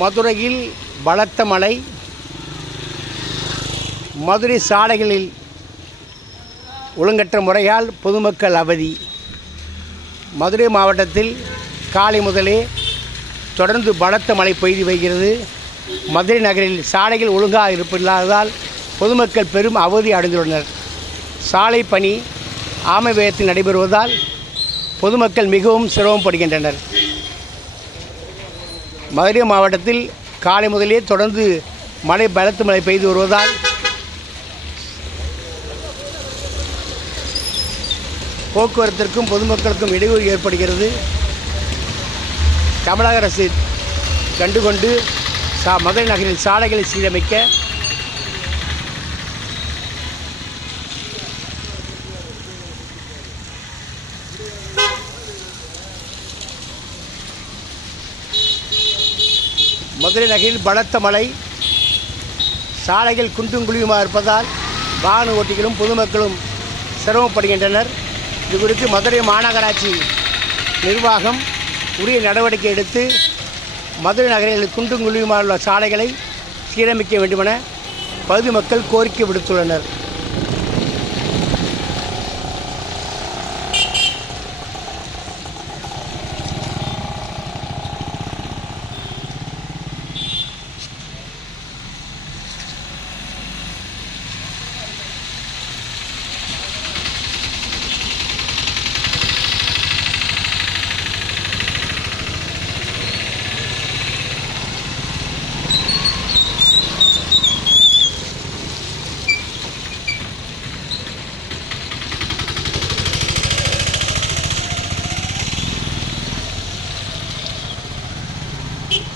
மதுரையில் பலத்த மழை மதுரை சாலைகளில் ஒழுங்கற்ற முறையால் பொதுமக்கள் அவதி. மதுரை மாவட்டத்தில் காலை முதலே தொடர்ந்து பலத்த மழை பெய்து வருகிறது. மதுரை நகரில் சாலைகள் ஒழுங்காக இருப்பில்லாததால் பொதுமக்கள் பெரும் அவதி அடைந்துள்ளனர். சாலை பணி ஆமை வேகத்தில் நடைபெறுவதால் பொதுமக்கள் மிகவும் சிரமப்படுகின்றனர். மதுரை மாவட்டத்தில் காலை முதலே தொடர்ந்து மழை பலத்த மழை பெய்து வருவதால் போக்குவரத்திற்கும் பொதுமக்களுக்கும் இடையூறு ஏற்படுகிறது. தமிழக அரசு கண்டுகொண்டு சா மதுரை நகரில் சாலைகளை சீரமைக்க மதுரை நகரில் பலத்த மழை. சாலைகள் குண்டும் குழியுமாக இருப்பதால் வாகன ஓட்டிகளும் பொதுமக்களும் சிரமப்படுகின்றனர். இது குறித்து மதுரை மாநகராட்சி நிர்வாகம் உரிய நடவடிக்கை எடுத்து மதுரை நகரில் குண்டும் குழியுமாக உள்ள சாலைகளை சீரமைக்க வேண்டுமென பகுதி மக்கள் கோரிக்கை விடுத்துள்ளனர்.